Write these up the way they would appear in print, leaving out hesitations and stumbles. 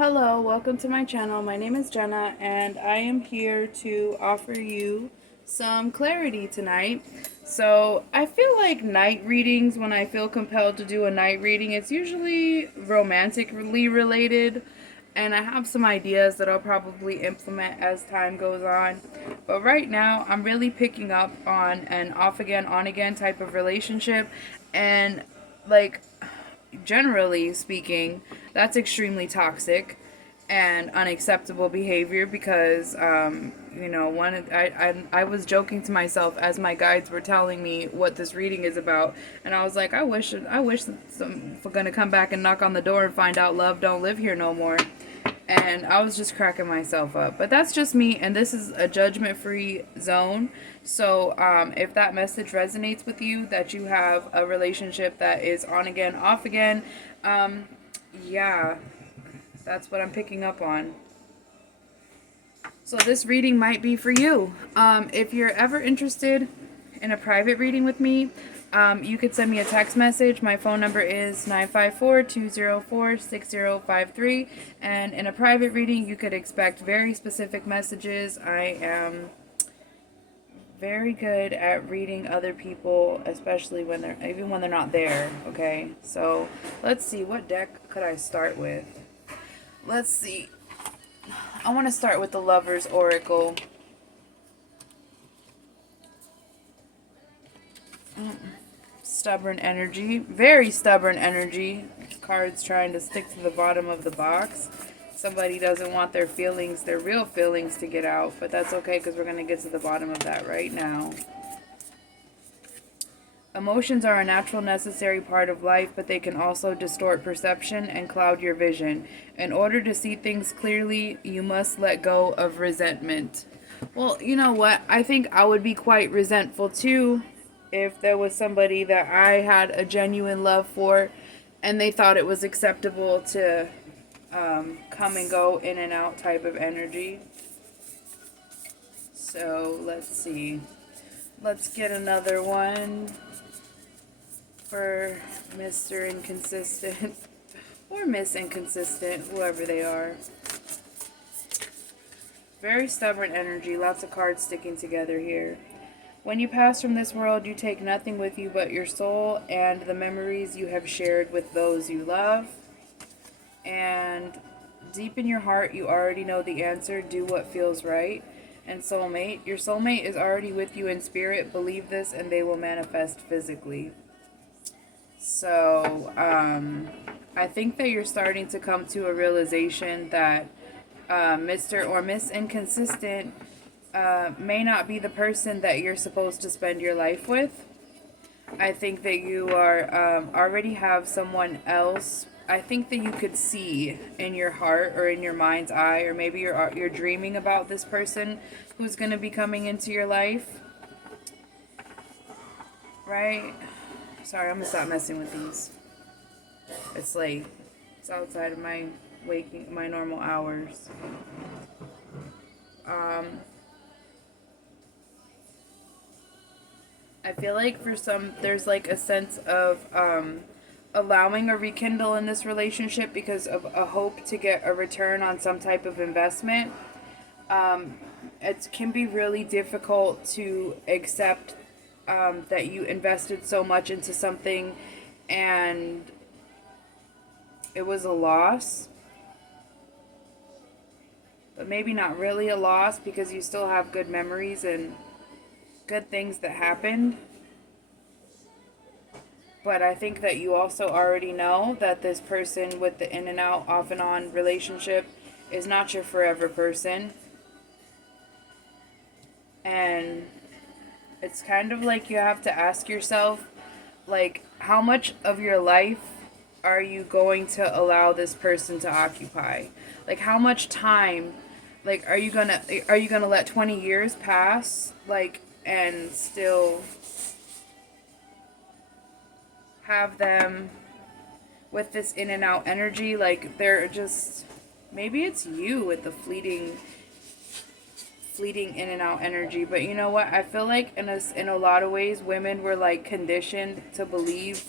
Hello, welcome to my channel. My name is Jenna and I am here to offer you some clarity tonight. So I feel like night readings, when I feel compelled to do a night reading, it's usually romantically related, and I have some ideas that I'll probably implement as time goes on. But right now I'm really picking up on an off again, on again type of relationship, and like generally speaking, that's extremely toxic and unacceptable behavior because I was joking to myself as my guides were telling me what this reading is about, and I was like, I wish some for gonna come back and knock on the door and find out love don't live here no more. And I was just cracking myself up. But that's just me, and this is a judgment free zone. So, if that message resonates with you, that you have a relationship that is on again, off again, yeah, that's what I'm picking up on. So, this reading might be for you. If you're ever interested in a private reading with me, you could send me a text message. My phone number is 954-204-6053. And in a private reading, you could expect very specific messages. I am very good at reading other people, especially even when they're not there, okay? So let's see, what deck could I start with? Let's see. I want to start with the Lover's Oracle. Stubborn energy, very stubborn energy. Cards trying to stick to the bottom of the box. Somebody doesn't want their feelings, their real feelings, to get out, but that's okay because we're going to get to the bottom of that right now. Emotions are a natural, necessary part of life, but they can also distort perception and cloud your vision. In order to see things clearly, you must let go of resentment. Well, you know what? I think I would be quite resentful too if there was somebody that I had a genuine love for and they thought it was acceptable to come and go, in and out type of energy. So let's see. Let's get another one for Mr. Inconsistent or Miss Inconsistent, whoever they are. Very stubborn energy, lots of cards sticking together here. When you pass from this world, you take nothing with you but your soul and the memories you have shared with those you love. And deep in your heart, you already know the answer. Do what feels right. And soulmate, your soulmate is already with you in spirit. Believe this and they will manifest physically. So, I think that you're starting to come to a realization that Mr. or Miss Inconsistent may not be the person that you're supposed to spend your life with. I think that you are already have someone else. I think that you could see in your heart or in your mind's eye, or maybe you're dreaming about this person who's going to be coming into your life, right? Sorry, I'm gonna stop messing with these. It's late. It's outside of my normal hours. I feel like for some, there's like a sense of allowing a rekindle in this relationship because of a hope to get a return on some type of investment. It can be really difficult to accept that you invested so much into something and it was a loss. But maybe not really a loss because you still have good memories and good things that happened. But I think that you also already know that this person with the in and out, off and on relationship is not your forever person. And it's kind of like you have to ask yourself, like, how much of your life are you going to allow this person to occupy? Like, how much time, like, are you gonna let 20 years pass, like, and still have them with this in and out energy? Like, they're just, maybe it's you with the fleeting in and out energy. But you know what, I feel like in a lot of ways women were like conditioned to believe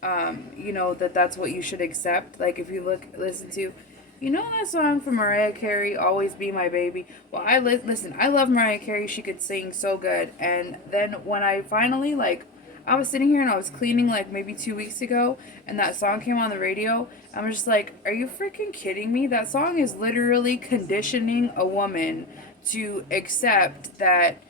that that's what you should accept. Like, if you listen to You know that song from Mariah Carey, "Always Be My Baby"? Well, listen. I love Mariah Carey. She could sing so good. And then when I finally like, I was sitting here and I was cleaning like maybe 2 weeks ago, and that song came on the radio. I'm just like, are you freaking kidding me? That song is literally conditioning a woman to accept that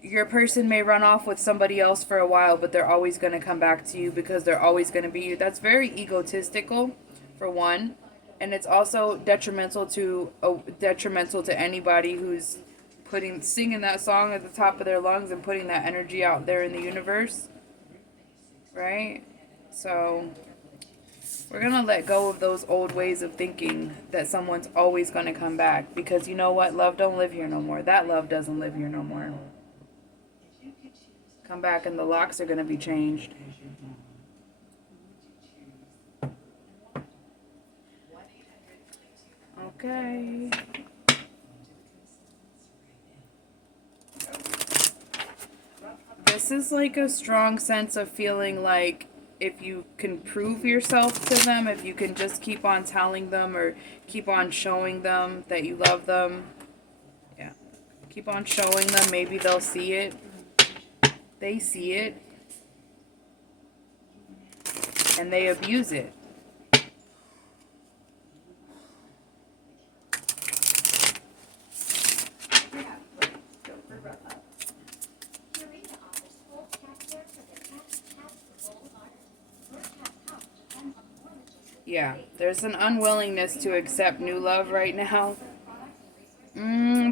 your person may run off with somebody else for a while, but they're always going to come back to you because they're always going to be you. That's very egotistical, for one, and it's also detrimental to anybody who's putting singing that song at the top of their lungs and putting that energy out there in the universe, right? So we're going to let go of those old ways of thinking that someone's always going to come back, because you know what? Love don't live here no more. That love doesn't live here no more. Come back and the locks are going to be changed. Okay. This is like a strong sense of feeling like if you can prove yourself to them, if you can just keep on telling them or keep on showing them that you love them. Yeah. Keep on showing them, maybe they'll see it. They see it. And they abuse it. Yeah, there's an unwillingness to accept new love right now.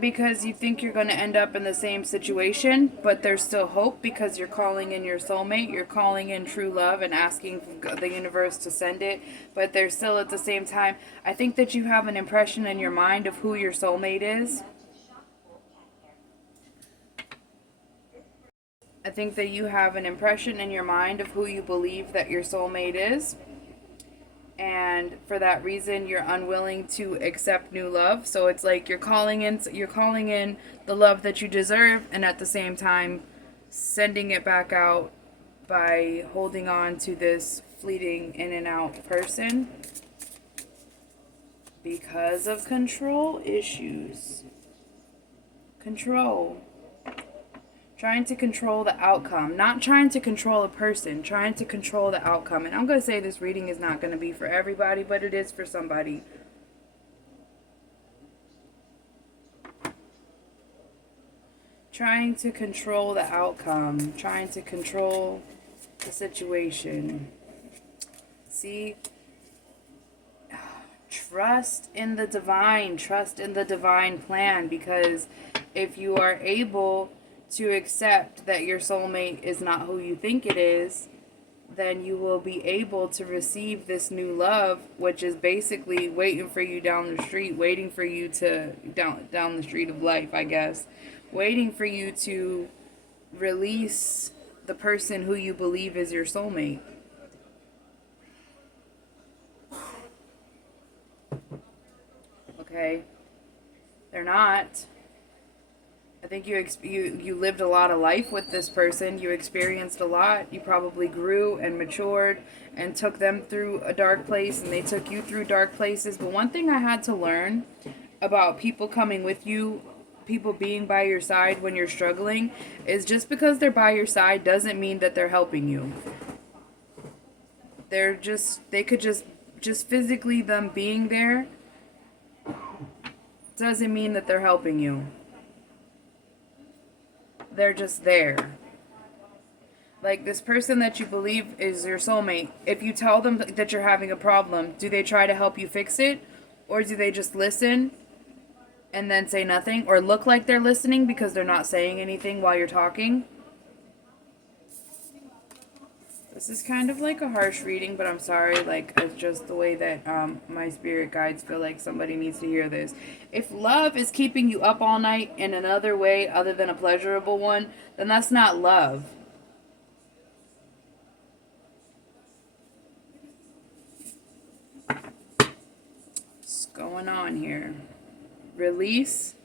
Because you think you're going to end up in the same situation, but there's still hope because you're calling in your soulmate, you're calling in true love and asking the universe to send it, but there's still at the same time, I think that you have an impression in your mind of who your soulmate is. I think that you have an impression in your mind of who you believe that your soulmate is. And for that reason you're unwilling to accept new love. So it's like you're calling in the love that you deserve, and at the same time sending it back out by holding on to this fleeting in and out person because of control issues. Control. Trying to control the outcome, not trying to control a person, trying to control the outcome. And I'm going to say this reading is not going to be for everybody, but it is for somebody. Trying to control the outcome, trying to control the situation. See? Trust in the divine plan, because if you are able to accept that your soulmate is not who you think it is, then you will be able to receive this new love, which is basically waiting for you down the street, waiting for you to down the street of life, I guess, waiting for you to release the person who you believe is your soulmate. Okay? They're not. I think you lived a lot of life with this person. You experienced a lot. You probably grew and matured and took them through a dark place, and they took you through dark places. But one thing I had to learn about people coming with you, people being by your side when you're struggling, is just because they're by your side doesn't mean that they're helping you. They could just physically them being there doesn't mean that they're helping you. They're just there. Like this person that you believe is your soulmate, if you tell them that you're having a problem, do they try to help you fix it? Or do they just listen and then say nothing? Or look like they're listening because they're not saying anything while you're talking? This is kind of like a harsh reading, but I'm sorry, like, it's just the way that my spirit guides feel like somebody needs to hear this. If love is keeping you up all night in another way other than a pleasurable one, then that's not love. What's going on here? Release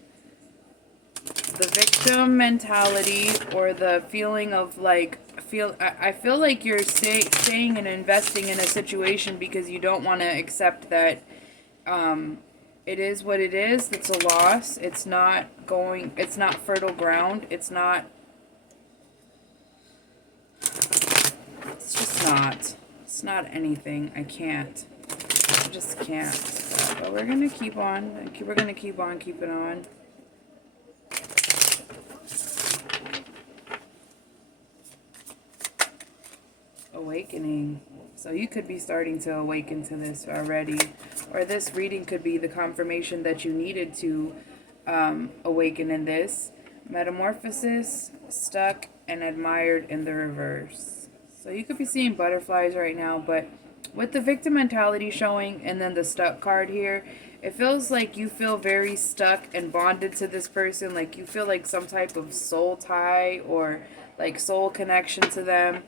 the victim mentality, or the feeling of like, I feel like you're staying and investing in a situation because you don't want to accept that It is what it is. It's a loss. It's not fertile ground. It's just not. It's not anything. I can't. I just can't. But we're gonna keep on. We're gonna keep on keeping on. Awakening. So you could be starting to awaken to this already. Or this reading could be the confirmation that you needed to awaken in this. Metamorphosis, stuck, and admired in the reverse. So you could be seeing butterflies right now, but with the victim mentality showing and then the stuck card here, it feels like you feel very stuck and bonded to this person. Like you feel like some type of soul tie or like soul connection to them.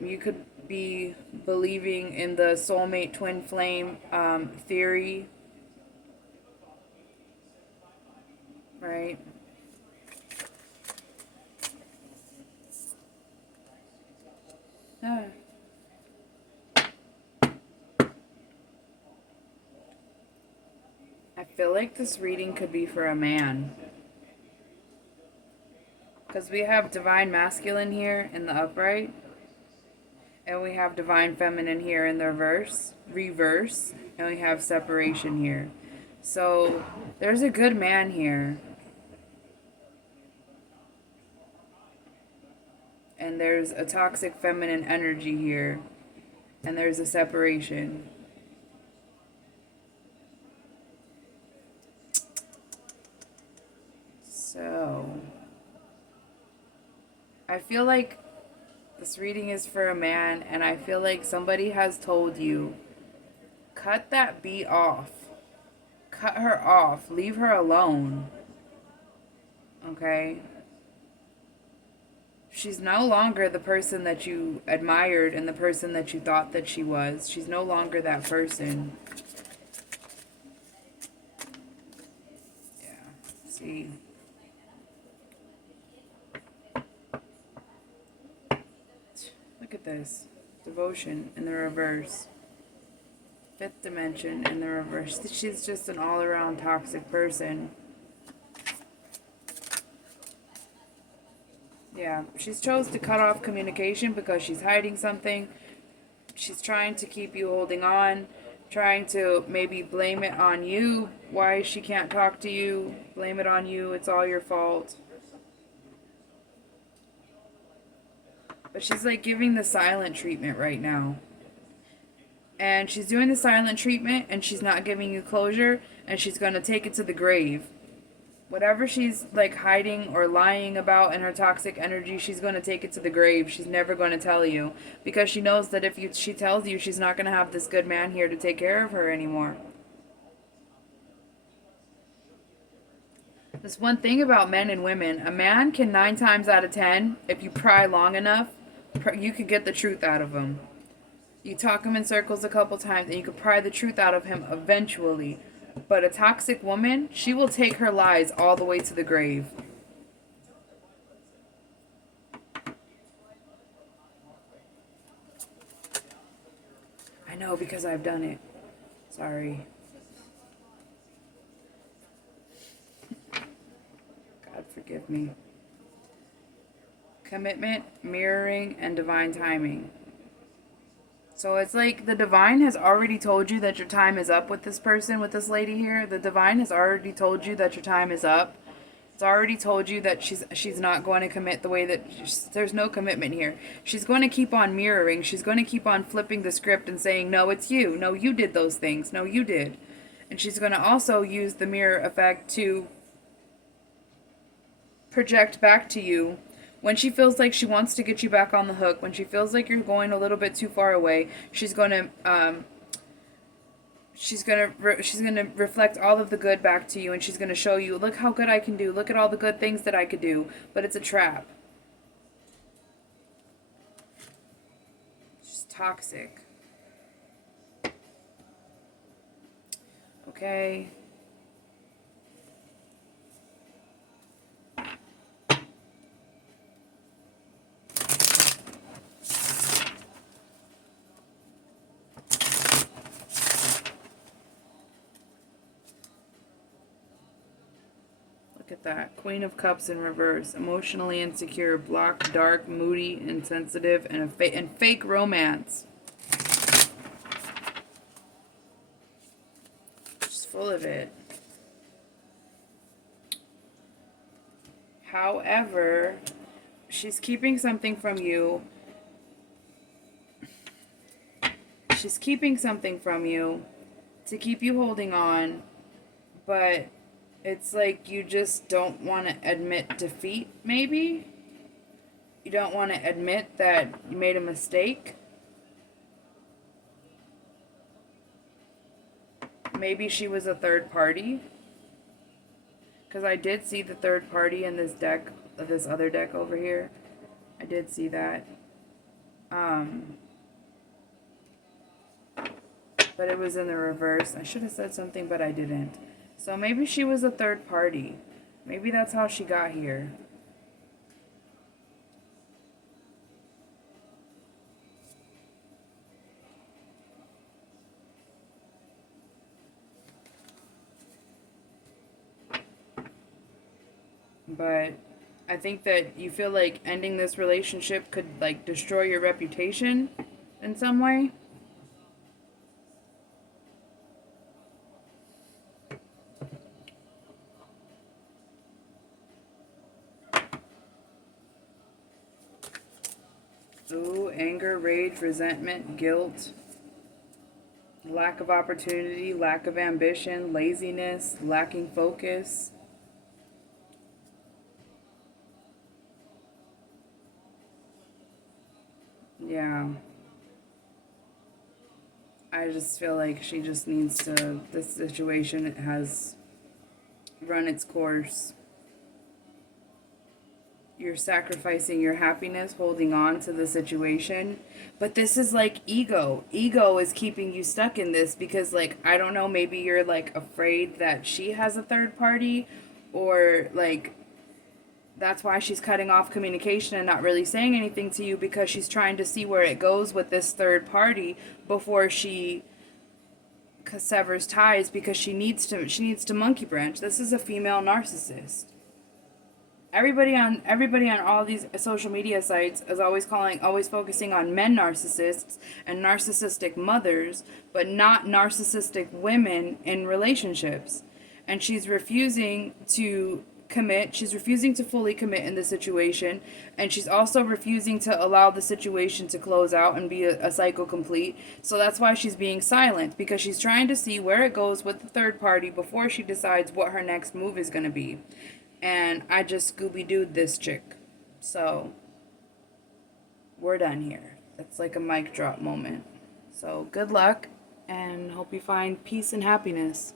You could be believing in the soulmate twin flame theory, right? Ah. I feel like this reading could be for a man. Because we have divine masculine here in the upright. And we have divine feminine here in the reverse. And we have separation here. So there's a good man here. And there's a toxic feminine energy here. And there's a separation. So I feel like this reading is for a man, and I feel like somebody has told you, cut that bee off. Cut her off. Leave her alone. Okay? She's no longer the person that you admired and the person that you thought that she was. She's no longer that person. Yeah. See? Look at this. Devotion in the reverse. Fifth dimension in the reverse. She's just an all-around toxic person. Yeah, she's chose to cut off communication because she's hiding something. She's trying to keep you holding on. Trying to maybe blame it on you. Why she can't talk to you. Blame it on you. It's all your fault. But she's like giving the silent treatment right now. And she's doing the silent treatment and she's not giving you closure. And she's going to take it to the grave. Whatever she's like hiding or lying about in her toxic energy, she's going to take it to the grave. She's never going to tell you. Because she knows that if she tells you, she's not going to have this good man here to take care of her anymore. This one thing about men and women. A man can 9 times out of 10, if you pry long enough, you could get the truth out of him. You talk him in circles a couple times and you could pry the truth out of him eventually. But a toxic woman, she will take her lies all the way to the grave. I know because I've done it. Sorry. God forgive me. Commitment, mirroring, and divine timing. So it's like the divine has already told you that your time is up with this person, with this lady here. The divine has already told you that your time is up. It's already told you that she's not going to commit the way that there's no commitment here. She's going to keep on mirroring. She's going to keep on flipping the script and saying, no, it's you. No, you did those things. No, you did. And she's going to also use the mirror effect to project back to you when she feels like she wants to get you back on the hook, when she feels like you're going a little bit too far away. She's going to reflect all of the good back to you, and she's going to show you, look how good I can do. Look at all the good things that I could do. But it's a trap. She's toxic. Okay. Look at that. Queen of Cups in reverse. Emotionally insecure, blocked, dark, moody, insensitive, and fake romance. Just full of it. However, she's keeping something from you. She's keeping something from you to keep you holding on, but it's like you just don't want to admit defeat, maybe? You don't want to admit that you made a mistake? Maybe she was a third party? Because I did see the third party in this deck, this other deck over here. I did see that. But it was in the reverse. I should have said something, but I didn't. So maybe she was a third party. Maybe that's how she got here. But I think that you feel like ending this relationship could like destroy your reputation in some way. Ooh, anger, rage, resentment, guilt, lack of opportunity, lack of ambition, laziness, lacking focus. Yeah. I just feel like she just needs to, this situation has run its course. You're sacrificing your happiness, holding on to the situation. But this is like ego. Ego is keeping you stuck in this because, like, I don't know, maybe you're like afraid that she has a third party, or like that's why she's cutting off communication and not really saying anything to you, because she's trying to see where it goes with this third party before she severs ties, because she needs to monkey branch. This is a female narcissist. Everybody on all these social media sites is always focusing on men narcissists and narcissistic mothers, but not narcissistic women in relationships. And she's refusing to commit. She's refusing to fully commit in the situation, and she's also refusing to allow the situation to close out and be a cycle complete. So that's why she's being silent, because she's trying to see where it goes with the third party before she decides what her next move is going to be. And I just Scooby-Dooed this chick. So, we're done here. It's like a mic drop moment. So, good luck, and hope you find peace and happiness.